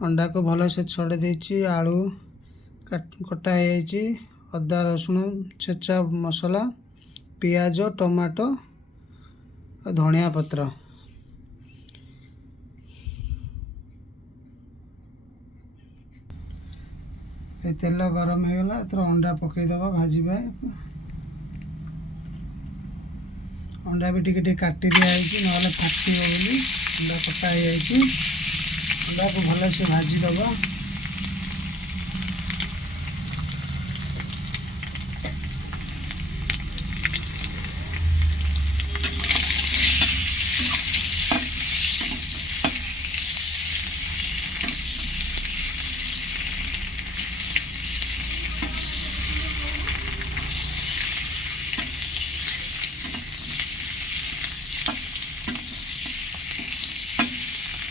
अंडा को भल से छड़े देछि। आलू कटा है, अदा रसुण छेचा मसला, पियाज, टमाटो, धनिया पत्र। ये तेल गरम हो गला, एथर अंडा पकईदबा भाजबा। अंडा भी टिके काटी दिखाई ना फाटो बोली अंडा कटा है। अंडा को भल से भाजीदबा।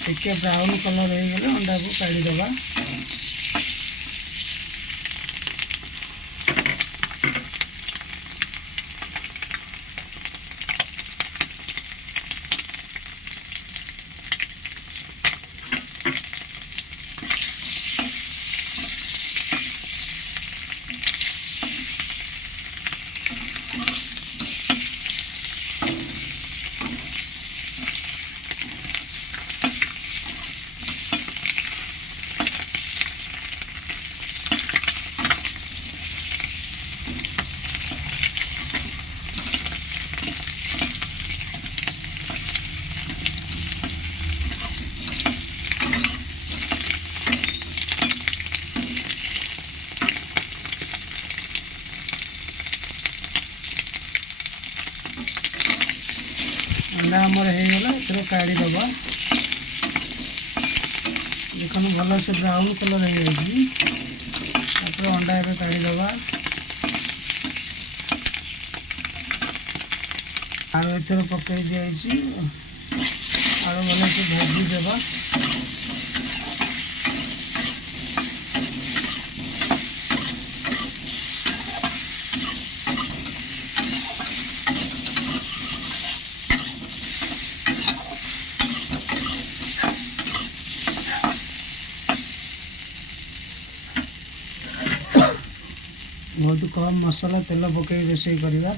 टिके ब्राउन कलर हो गले अंडा को काढ़ीदबा। अंडा आमर होगला ए काढ़ीदबा। देखो भल से ब्राउन कलर हो जाए। अंडा ए काढ़ीदबा। आलू एथर पकई दिखाई। आलू भल से भाजीदेवा। बहुत कम मसला तेल पकई रोषे करवा।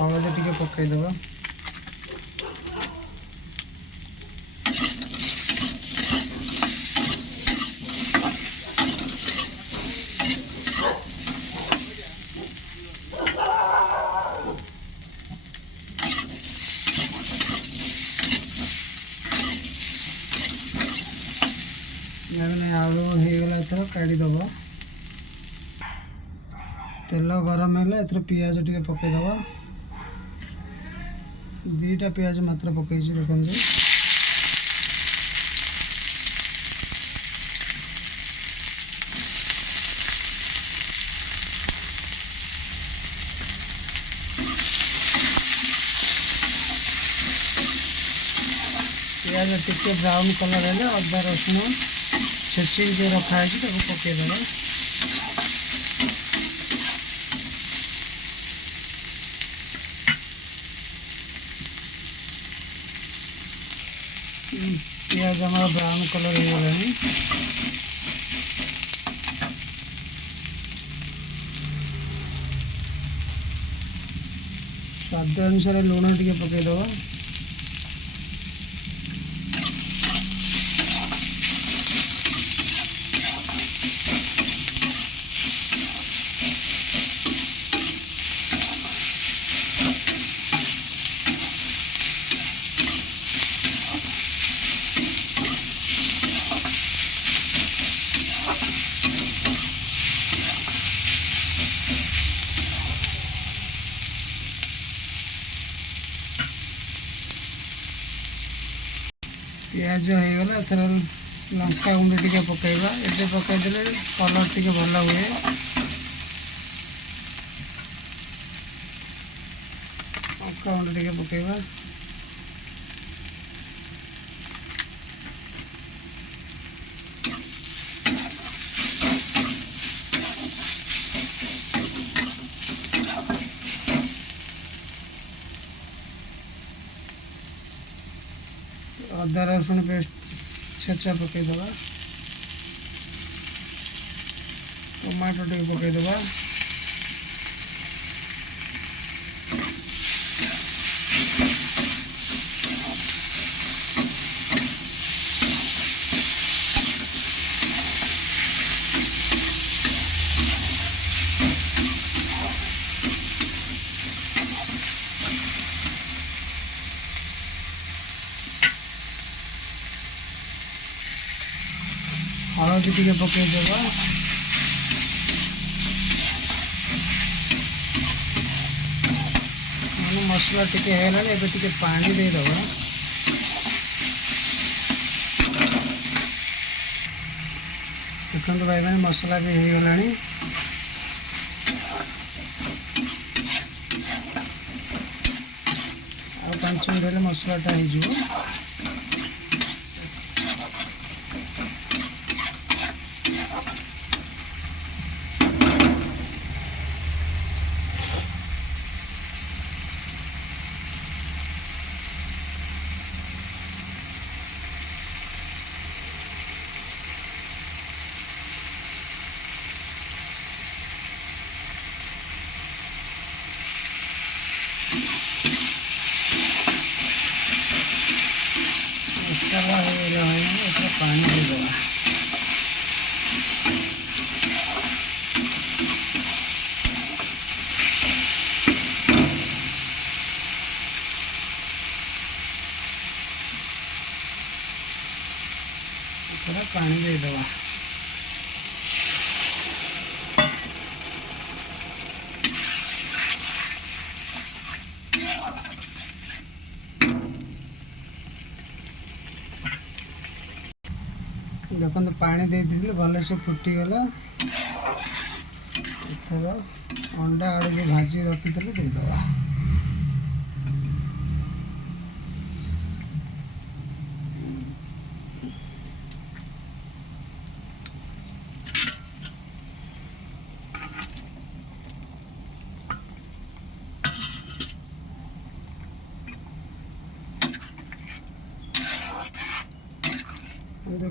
हलदी टिके पकईदबा। आलू होगला एथर काढ़ीदबा। तेल गरम है एथर पियाज टिके पकईदबा। 2टा पियाज मात्र पकई देखो। पियाज टिके ब्राउन कलर है अदा रसुण छेचिक जो रखाई पकईदबा। पियाज हमारा ब्राउन कलर हो गला। स्वाद अनुसार लुण टिके पकईदबा। पियाज होगला एथर लंका गुंड टिके पकईबा। ये पकईदे कलर टिके भल हुए। लंका गुंड टिके पकईबा। ଅଦା ରସୁଣ ପେଷ୍ଟ ଛେଚା ପକାଇଦେବା, ଟମାଟୋ ଟିକେ ପକାଇଦେବା, ହଳଦୀ ଟିକେ ପକାଇଦେବା, ମସଲା ଟିକେ ହେଇଗଲାଣି। ଏବେ ଟିକେ ପାଣି ଦେଇଦେବା। ଦେଖନ୍ତୁ ଭାଇମାନେ ମସଲା ବି ହେଇଗଲାଣି। ଆଉ 5 ମିନିଟ୍ ହେଲେ ମସଲାଟା ହେଇଯିବ। मसाला हो है इसमें पानी दे देगा। थोड़ा पानी दे देगा। देखो पानी दे दी भले से फुटीगला। एथर अंडा आलू जो भाजी रखी देदेवा।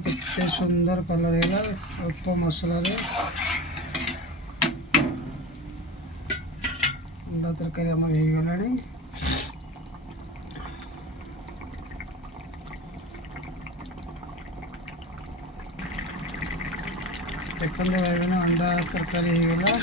कितने सुंदर कलर है अल्प मसला अंडा तरकारी आम हो गला। देखते भाई अंडा तरकारी हो गला।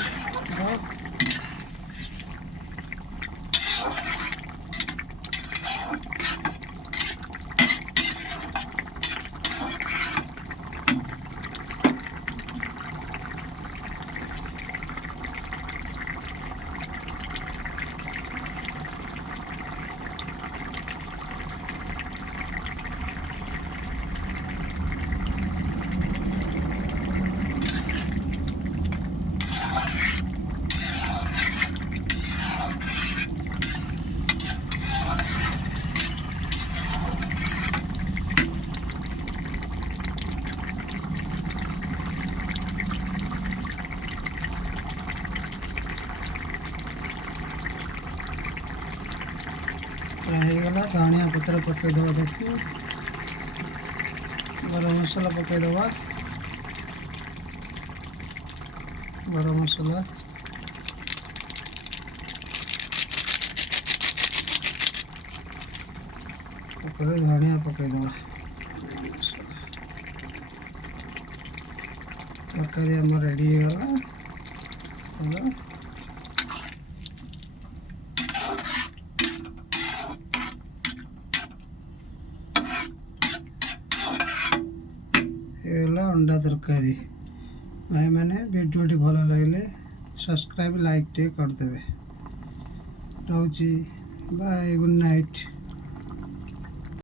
होगा धनिया पत्र पकईदे। देखिए गरम मसला पकईदे। गरम मसला धनिया पकईदे। तरकारी आम रेडी होगा। अंडा तरकारी भाई मैंने वीडियो भल लगे सब्सक्राइब लाइक टे करदे। रोची बाय गुड नाइट।